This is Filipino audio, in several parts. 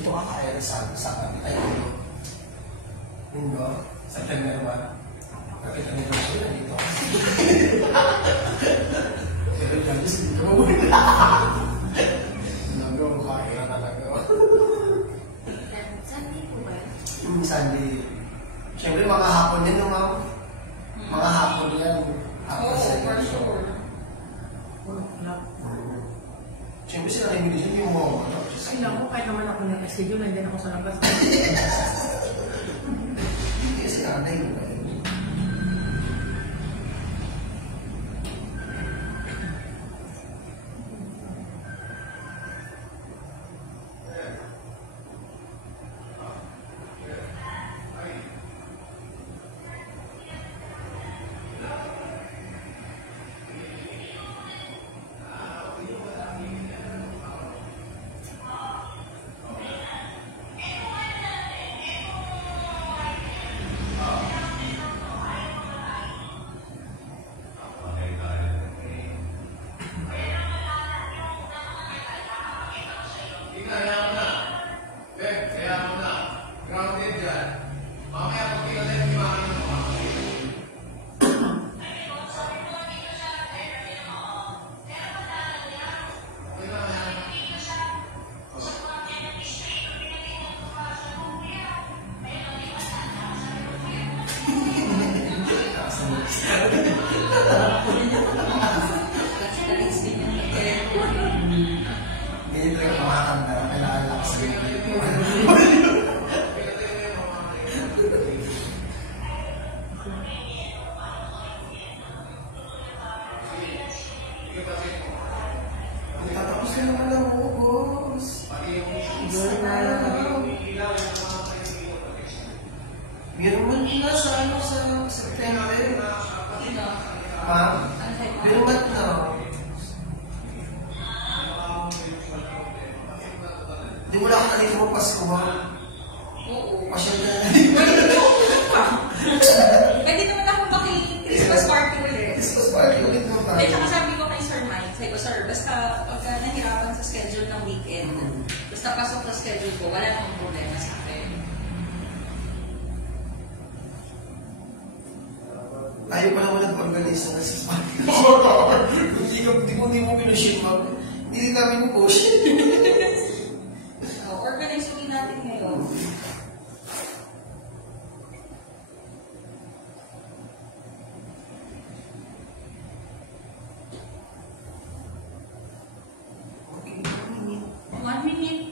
Dito ka kaya sa kapit ay dito. Dito, sa Premier 1. Kapita nito ko yun, dito. Pero dyan, hindi ko muna. Nagawa mo kaya talaga. Sunday po ba? Sunday. Siyempre, mga hapon din, ma'am. Mga hapon yan. Oo, for sure. Siyempre, sila kayo hindi yung mga ano. Ay, naku, kahit naman ako na-schedule, nandiyan ako sa labas. Hindi kasi nanay mo ba yun? Hindi talaga makakanda. Kailangan lakas rin. Tapos na naman ang ubos. Birumat na sa ano sa September. Ma'am? Birumat na. Di mo lang kanina mo Pasko, ma'am. Oo. Pasyal na. Pwede naman ako maki-Christmas party ulit. Christmas party ulit mo tayo. Eh, tsaka sabi ko kay Sir Mike, sabi ko, Sir, basta pagka nahirapan sa schedule ng weekend, basta pasok sa schedule ko, wala namang problema sa akin. Tayo pa naman nag-organize ng Christmas party. Hindi mo pinushin, ma'am. Hindi namin yung push. So, organize ulit natin ngayon. Okay, 1 minute.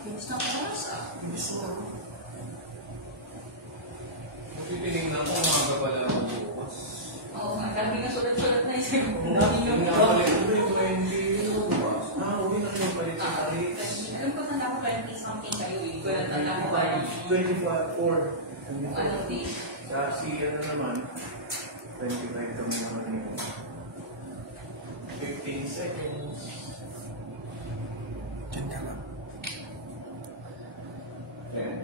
Bilis na oras ah. bilis na. Titinignan ko mga pala ako bukas. Oo nga, dami na sulat-sulat na isip ko. Alam ko tanda ko 20 something kayo eh. Ko na tanda ko ba yun? 24. Anong date? Sa siya na naman, 25 kami naman yun. 15 seconds. Diyan ka lang. Then,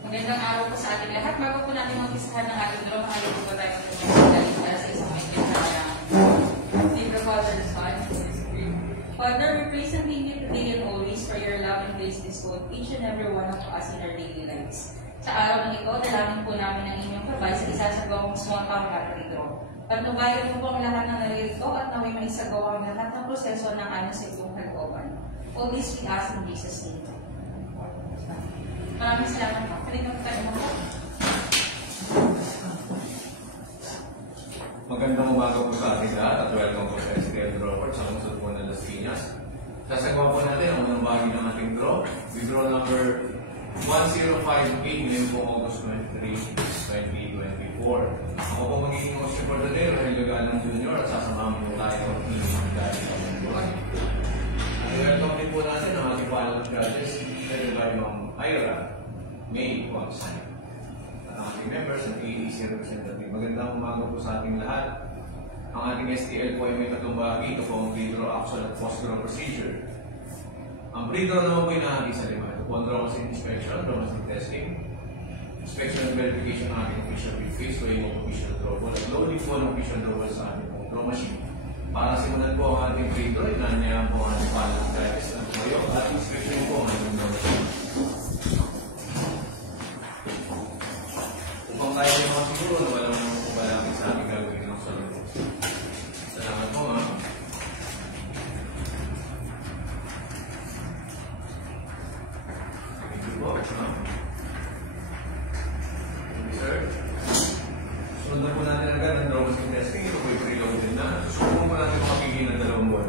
Magandang araw po sa ating lahat. Bago po natin mag-isahan ng ating draw, mahalo po ba tayo mag-isahan sa isang may kinahara. Dear Father, Son, Father, we praise and thank you today and always for your love and grace this both each and every one of us in our daily lives. Sa araw ng ito, dalangin po namin ang inyong kabay sa isasagawang small pang draw. Patnubayan po ang lahat ng naririto at naway maisagawa ang lahat ng proseso ng ayon sa itong kalooban. All this we ask in Jesus' name. Maraming salamat po. Kanina po tayo mo po. magandang umaga po sa ating lahat at welcome po sa STL Drawers sa lungsod po ng Las Piñas. Sasagawa po natin ang unang bahagi ng ating draw. We draw number 1058 ngayon po August 23, 2024. Ako po magiging host for the day, Rahel Galang Jr. at sasamahan po tayo ng inyong dahil sa mga buwan. At welcome din po natin ang ating panel judges, led by Ma'am Ira May Watson. At ang ating members at AEC representative. Magandang umaga po sa ating lahat. Ang ating STL po ay may tatlong bahagi. Ito po ang pre-draw action at post-draw procedure. Ang pre-draw naman po ay nahagi sa lima. Ito po ang draw inspection, draw testing, inspection and verification ng ating official face weighing of official draw ball at loading po ng official draw ball sa ating draw machine. Para simulan po ang ating free draw, inanyayahan po ang ating panel guys at kayo at inspection po ang ating draw machine. Upang tayo yung mga siguro na walang kubalapit sa ating gagawin ng salon. Salamat po ha. Thank you po. Sir, sundan po natin agad ang draw machine testing. Ito po yung preload din na. Susubukan po natin makikita ng 2 buwan.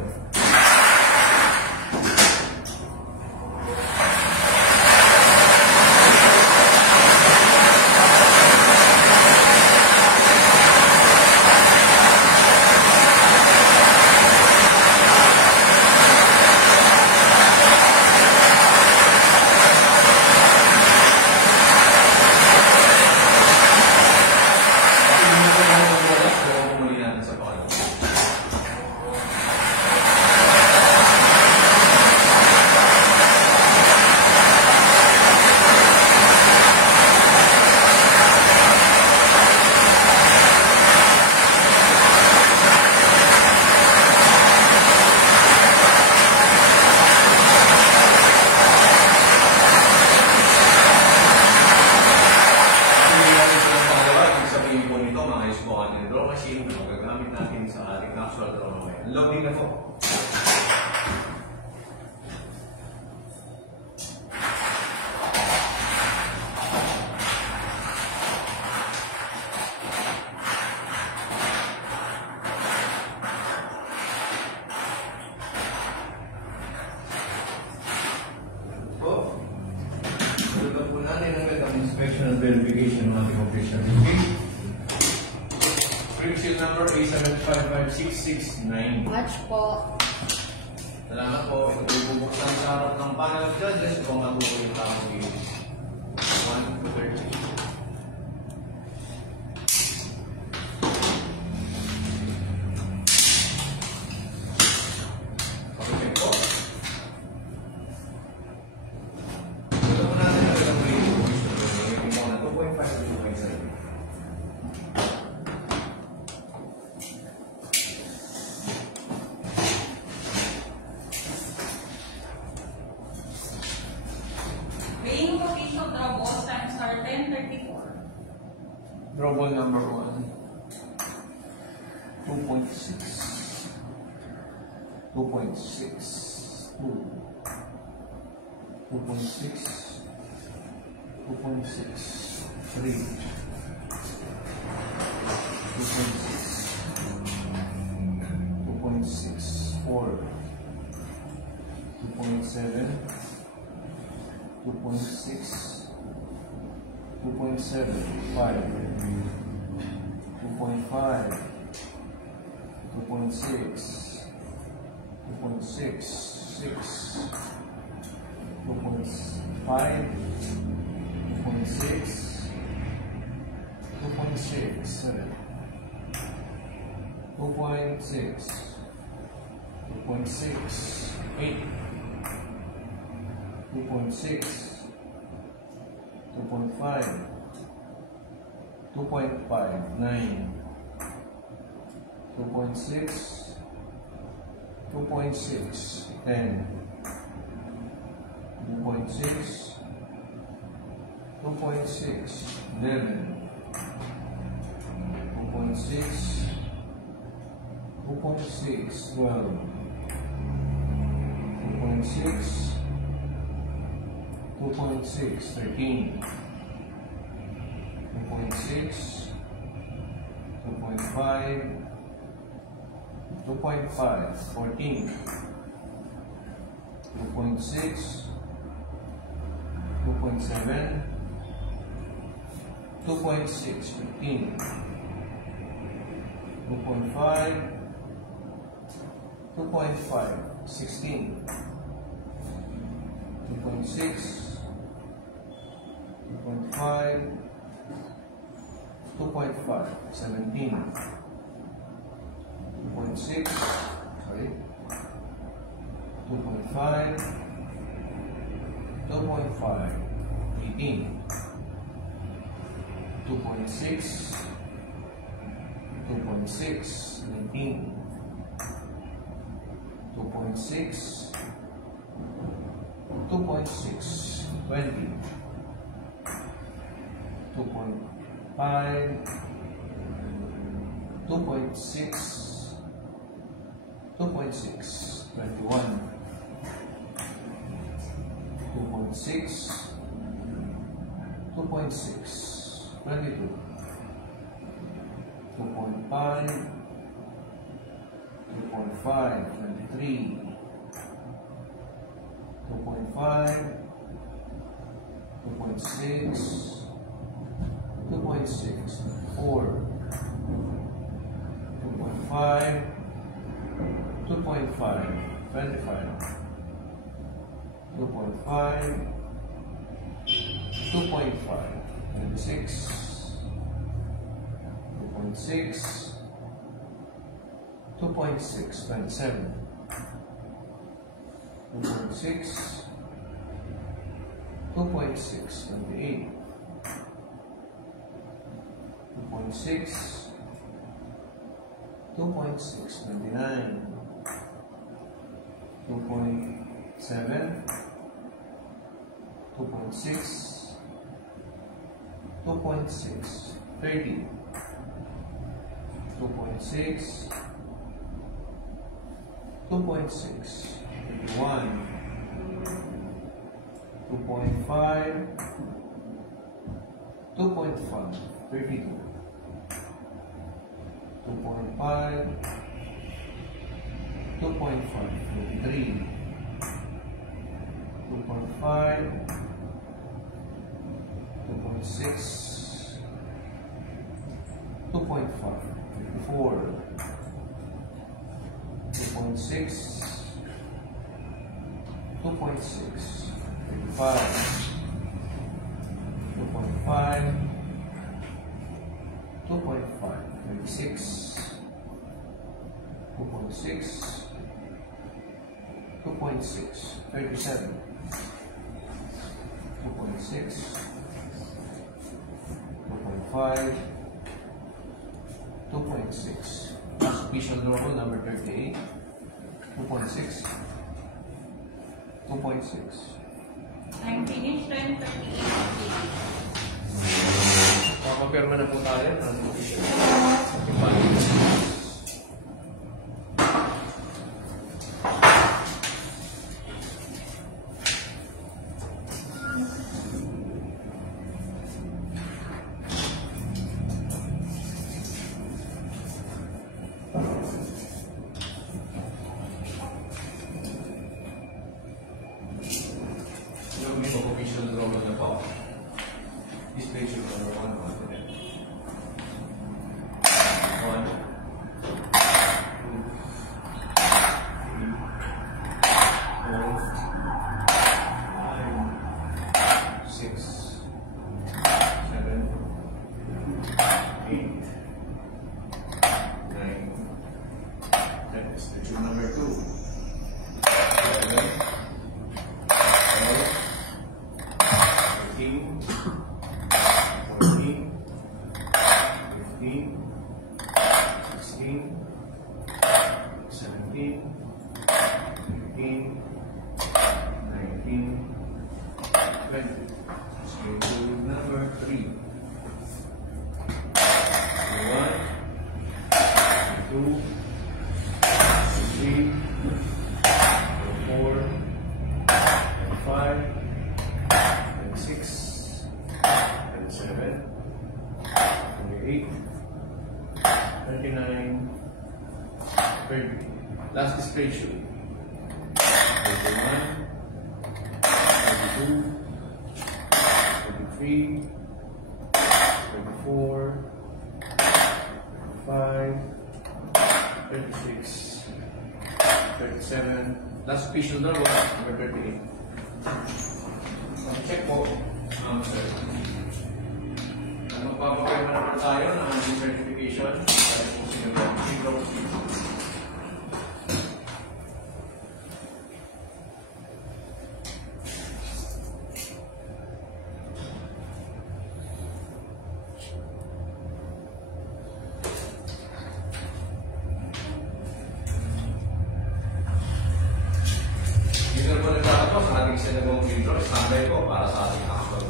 Loading na po. Ito po natin ang inspection and verification ng ating official review. Free number A755669. Watch po. Salamat po. Ito po bubuksan sa harap ng panel of judges kung ako po yung tao yung 1 to 30. Okay po. Ito po natin ang ilang review. Ito po na 2.5 to 2.7. Weighing of official draw balls times are 1034. Draw ball number 1. 2.6. 2.6. 2.6. 2.6. 3. 2.6. 4. 2.7. 2.6, 2.7, 5, 2.5, 2.6, 2.6, 6, 2.5, 2.6, 2.6, 7, 2.6, 2.6, 8, 2.6, 2.5, 2.5, 9, 2.6, 2.6, 10, 2.6, 2.6, 11, 2.6, 2.6, 12, 2.6, 2.6, 13, 2.6, 2.5, 2.5, 14, 2.6, 2.7, 2.6, 15, 2.5, 2.5, 16, 2.6, 2.5, 2.5, 17, 2.6, sorry, 2.5, 2.5, 18, 2.6, 2.6, 19, 2.6, 2.6, 20, 2.5, 2.6, 2.6, 21, 2.6, 2.6, 22, 2.5, 2.5, 23, 2.5, 2.6, 2.6, 4, 2.5, 2.5, 25, 2.5, 2.5, 26, 2.6, 2.6, 27, 2.6, 2.6, 28, 2.6, 2.6, 29, 2.7, 2.6, 2.6, 30, 2.6, 2.6, 31, 2.5, 2.5, 32, 2.5, 2.5, 23, 2.5, 2.6, 2.5, 54, 2.6, 2.6, 55, 2.5, 2.5, 26, 2.6, 2.6, 37, 2.6, 2.5, 2.6. Special normal number 38, 2.6, 2.6. Time finish, 10:38. Makapirma na po tayo ng official. Yung may official normal na po. Display should number 1 on the net. 1, 2, 3, 4, 5, 6, 7, 8, 9, 10. Display should number 2. 11, 12, 13, 14, 15, 16, 17, 18, 19, 20. Schedule number 3. 1, 2, 3, 4, 5, 6, 7, 28, 39, 30. Last display shoot. 31, 32, 33, 34, 35, 36, 37. Last special number 38. Check po. Sir. Magpapapirma naman tayo ng ating certification. Tayo po sinagawa. standby po para sa ating action.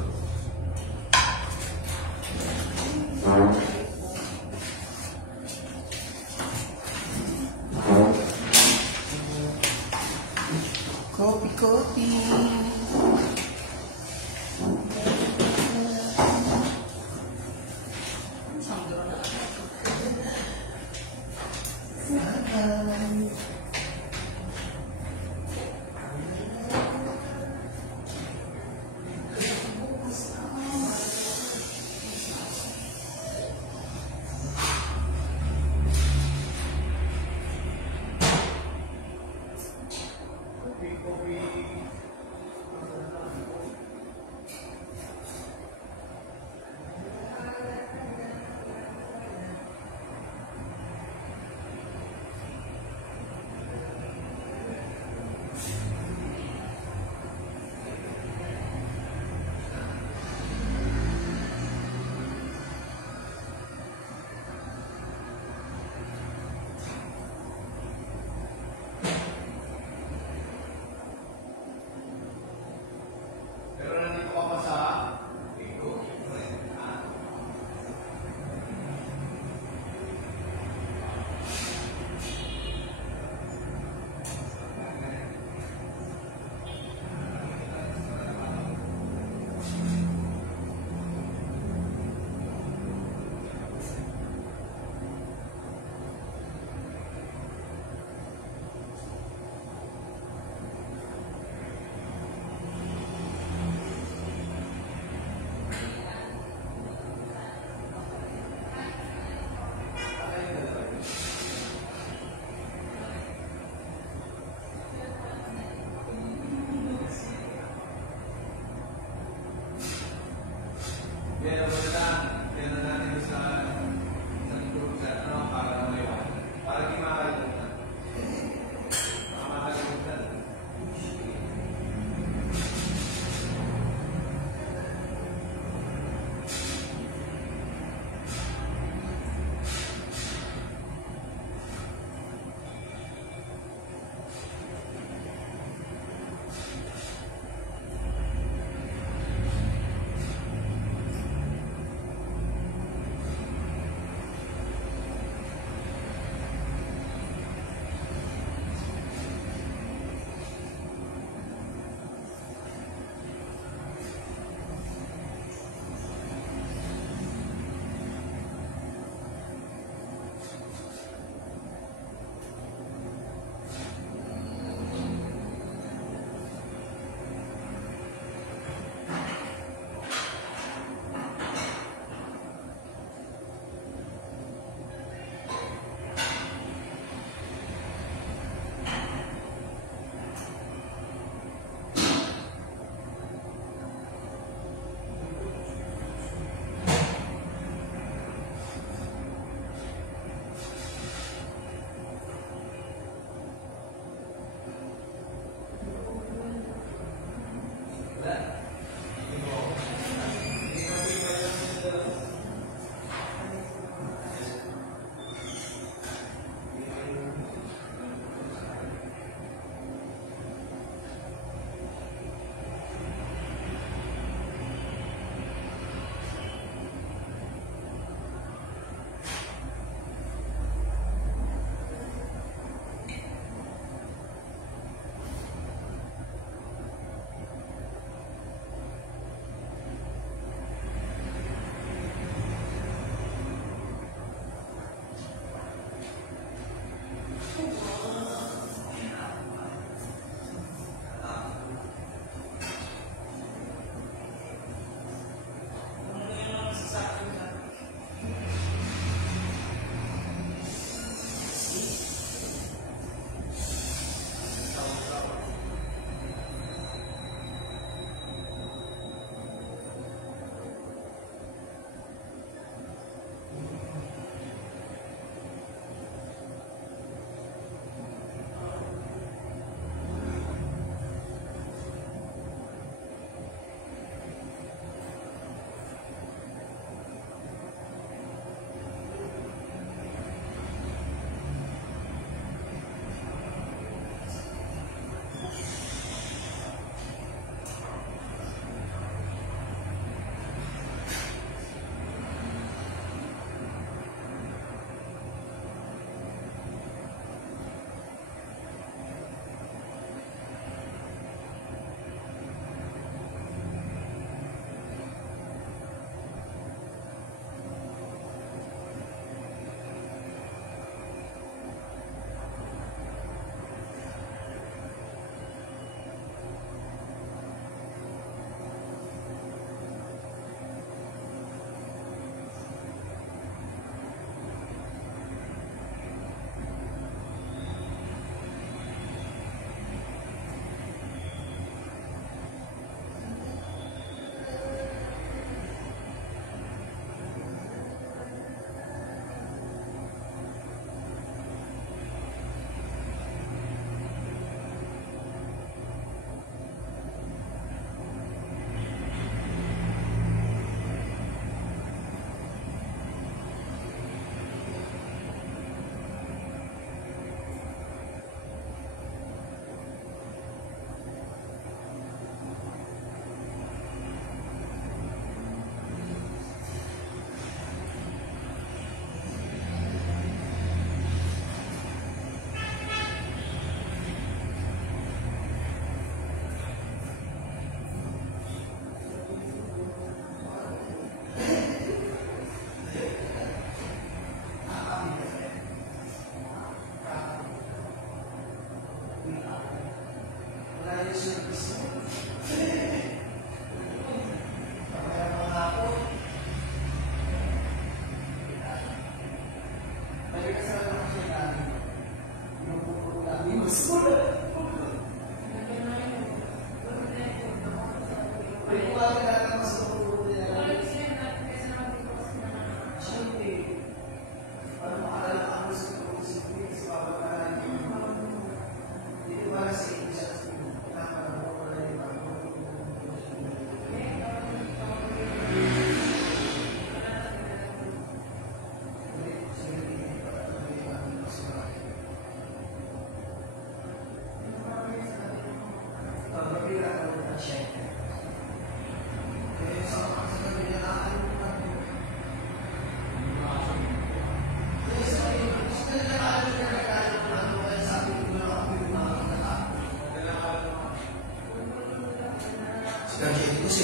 Kopi. Isang draw na agad.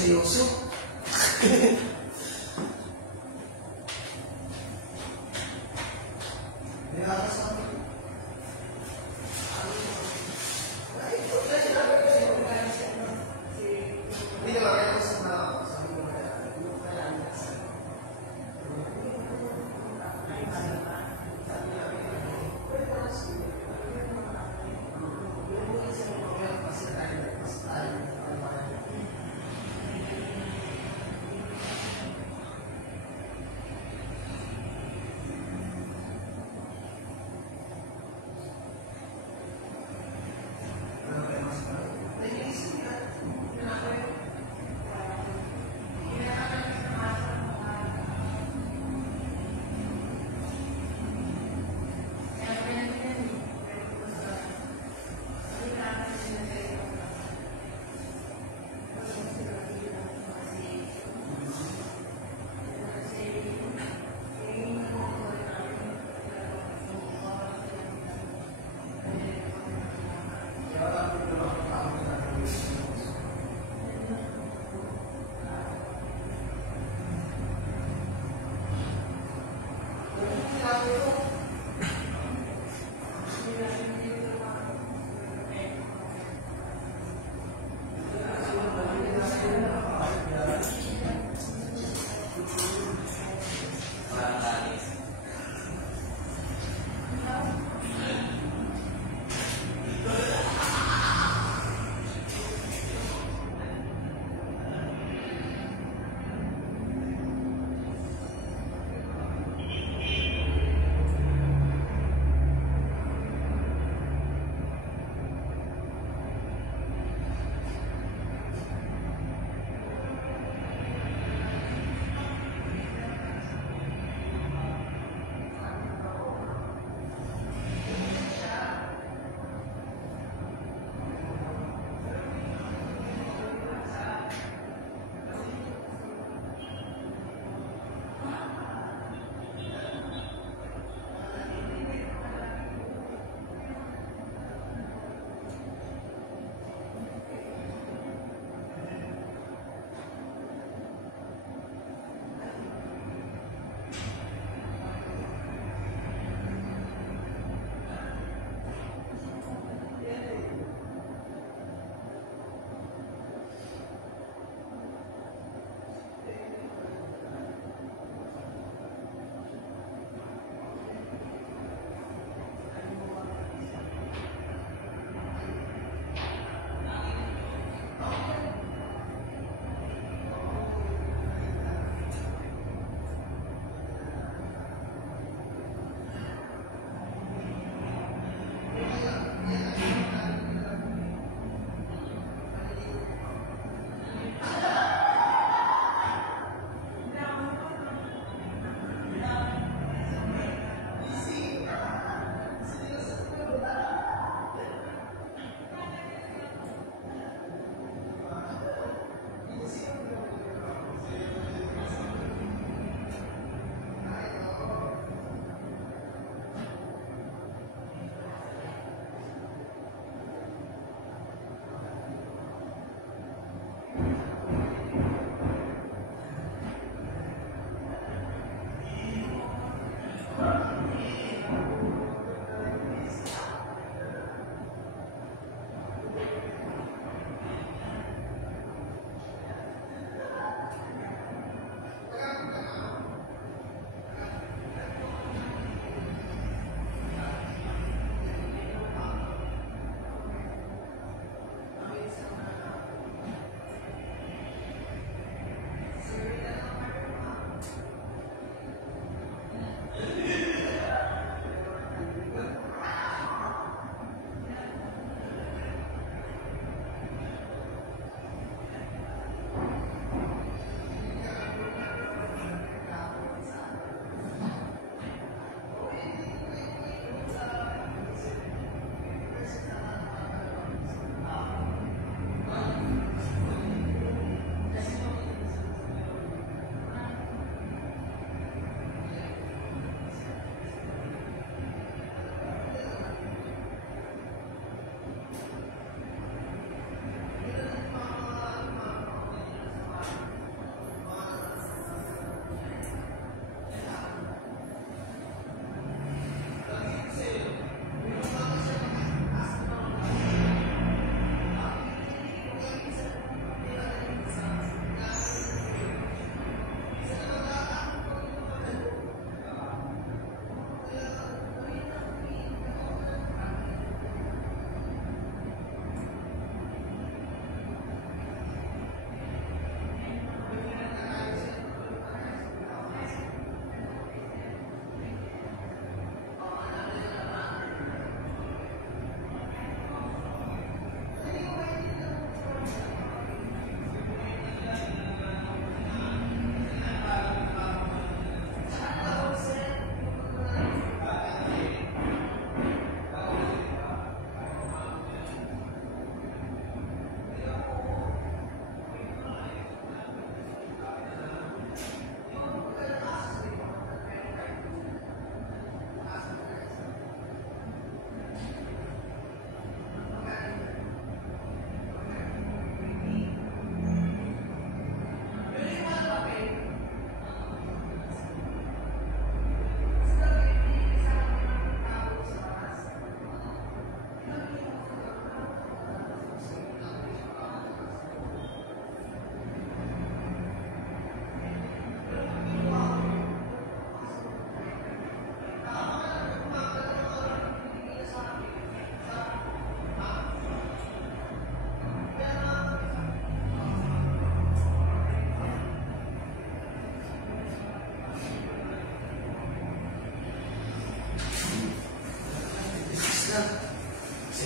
seryoso.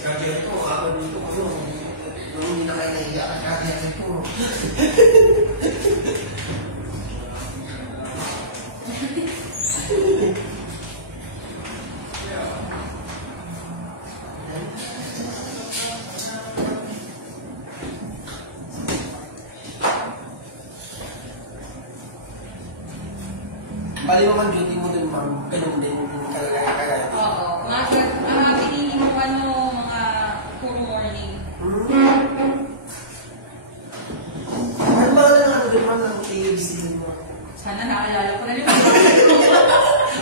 kanya ito, ako dito ko yun. Nung hindi na kayo nahiya, kanya ito. Bali naman duty mo dun, ma'am. Ganun din kagaya. Oo. Mga pinili mo mga puro morning. Ano ba na ano din, ma'am, ng KFC mo? Sana naalala ko na rin.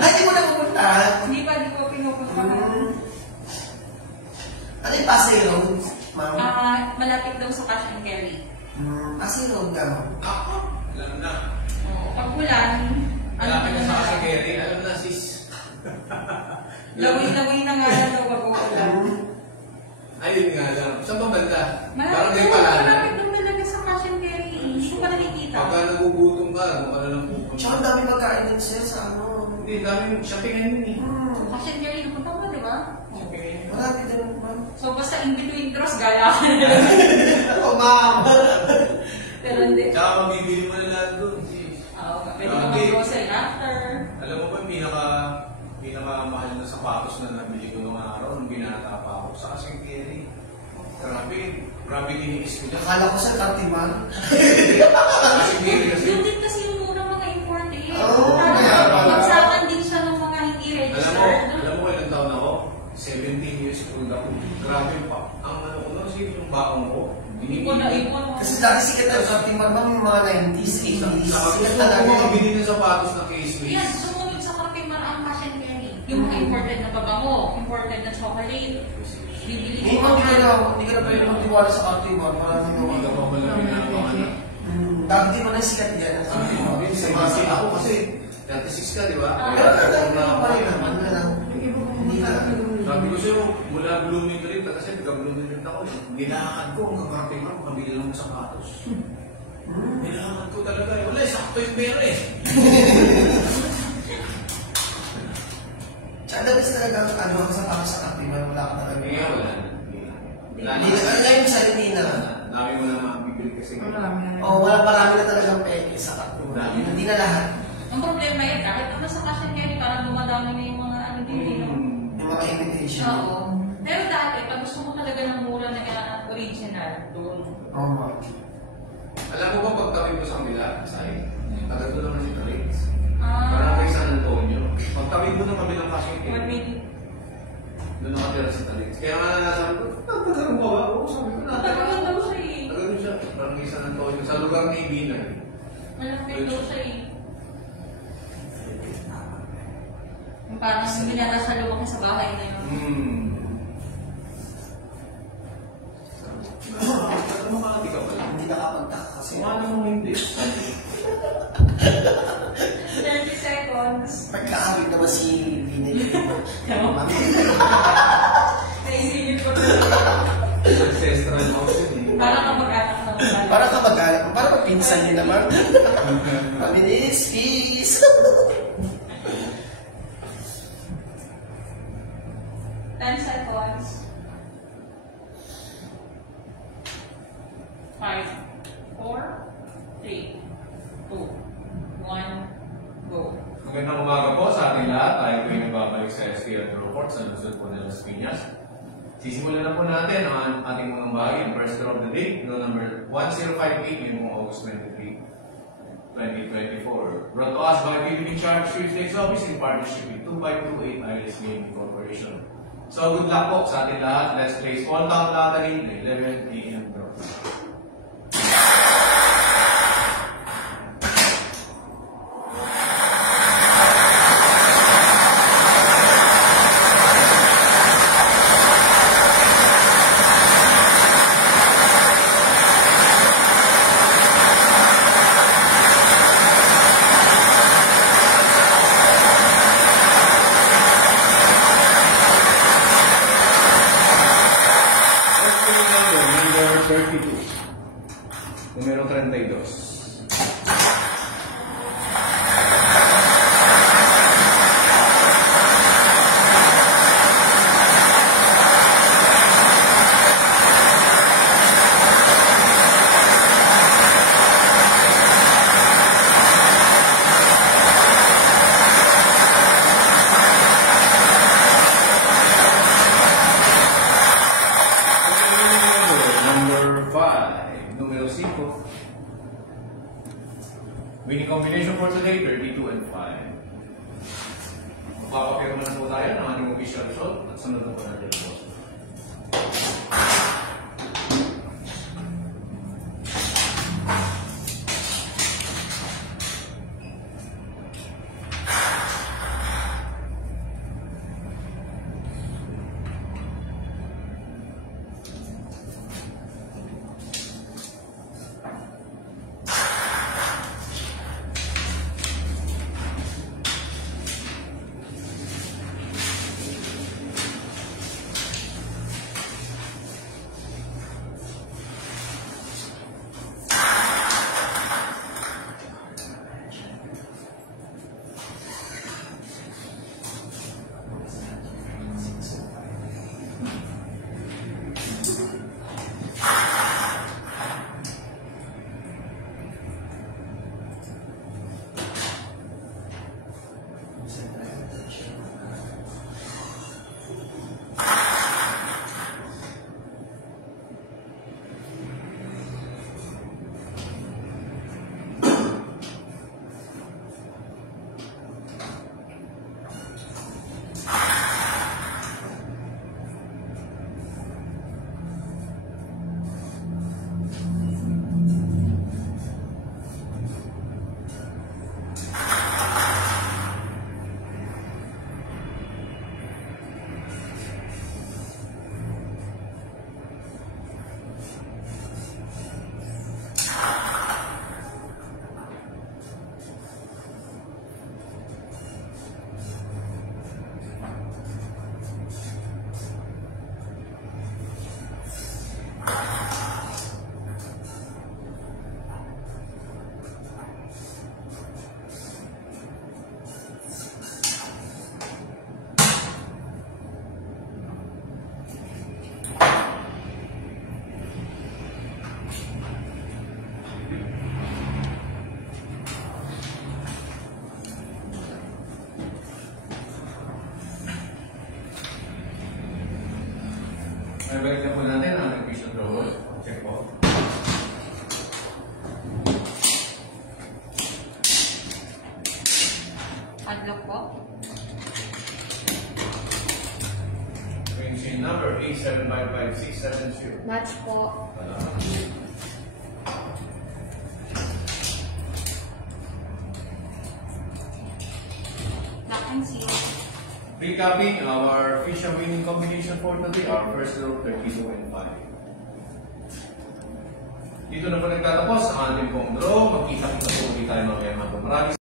Ay, di mo na pupunta. Hindi ko pinupunta. Ano yung Pasay Road, ma'am? Malapit daw sa cash and carry. Pasay Road ka, ma'am. Alam na. Oo. Pag ulan, Malapit na sa Kasageri. Alam na, sis. laway na nga lang daw wag ulan. Ayun nga lang. Saan ba banda? Parang Malapit di pala. malapit lang talaga sa cash and carry. Hindi ko pa nakikita. Pagka nagugutom ka, kung ano lang pupunta. Tsaka ang dami pagkain din sir sa ano. Hindi, daming shoppingan yun eh. Cash and carry, napunta mo, di ba? Shoppingan yun. Marami din, ma'am. So basta in between draws, gala ka na. Oh, ma'am. Pero hindi. Tsaka mabibili mo na lahat doon, sis. Oo, pwede ka mag-grocery after. Alam mo ba, pinakamahal na sapatos na nabili ko noong araw nung binata pa ako sa Kasageri. Grabe tiniis ko dyan. Akala ko sa Katiman. Kasageri kasi. Yun din kasi yung murang mga imported. Oo, kaya pala. Magsakan din siya ng mga hindi registered. Alam mo ilang taon ako? 17 years old ako. Grabe pa. Ang ano ko na, yung baong ko. Ipon na ipon. Kasi dati sikat na Katiman, ma'am, yung mga 90s, 80s. Sikat talaga. Mga bili ng sapatos na case-list. Yan, sumunod sa Katiman ang cash and carry. Yung mga imported na pabango, imported na chocolate. Bibili Hindi mo, hindi ka na pwede magtiwala sa Katiman. Maraming Hindi ka pa wala pinapakanan. Dati mo na sikat yan. Ako kasi 36 ka, di ba? Pero kaya pa rin naman na lang. Hindi na. Sabi ko sa'yo, mula Blooming Green, kasi taga-Blooming Green ako. Ginakad ko hanggang Katiman, makabili lang ng sapatos. Ginakad ko talaga. Wala, sakto yung pera eh. Tsaka dalas talaga ano sa Katiman, wala ka talaga. Kaya wala. Hindi na yung sa hindi na. Dami mo na makabibili kasi. Oo, marami na talagang peke sa Katiman. Hindi na lahat. Ang problema yun, kahit naman sa cash and carry, parang dumadami na yung mga ano din. Yung mga invitation. Oo. Pero dati, pag gusto mo talaga ng mura na original, doon. Oo, ma'am. Alam mo ba pagtawid mo sa kanila, Sai? Tagal ko naman si Talix. Parang kay San Antonio. Pagtawid mo ng kabilang kasi doon nakatira si Talix. Kaya nga nasabi ko, nagtatagal mo ba? Oo, sabi ko, Matagal daw siya eh. Tagal siya. Parang kay San Antonio. Sa lugar ni Ibinan. Malapit daw siya eh. Yung parang minarasal lumaki sa bahay na yun. Ano mo kakati ka pala? Hindi nakapagtaka kasi. Wala mo hindi. 30 seconds. Pagkaawit naman si Vinny. Mami. Naisingin ko na. Ancestral house yun eh. Parang kamag-anak na pala. Para kamag-anak. Para magpinsan niya naman. Maminis, peace. 10 seconds. 5, 4, 3, 2, 1, go. Magandang umaga po sa ating lahat. Tayo po yung nagbabalik sa STL Report sa Luzon po ng Las Piñas. Sisimulan na po natin ang ating mga bahagi, ang first draw of the day, no number 1058, ngayong August 23, 2024. Brought to us by PBB Charge Sweepstakes Office in partnership with 2528 Iris Gaming Corporation. So good luck po sa ating lahat. Let's play small count lottery na 11 AM draw. Number 32. Winning combination for today, 32 and 5. Magpapapirma na po tayo ng ating official result at sunod na po natin po. Balik na po natin ang official drawer. Check po. Padlock po. Machine number 8755672. Match po. Lock and seal. Recapping our official winning combination for today, our first draw 32 and 5. Dito na po nagtatapos ang ating pong draw. Magkita-kita po ulit tayo mamaya. Maraming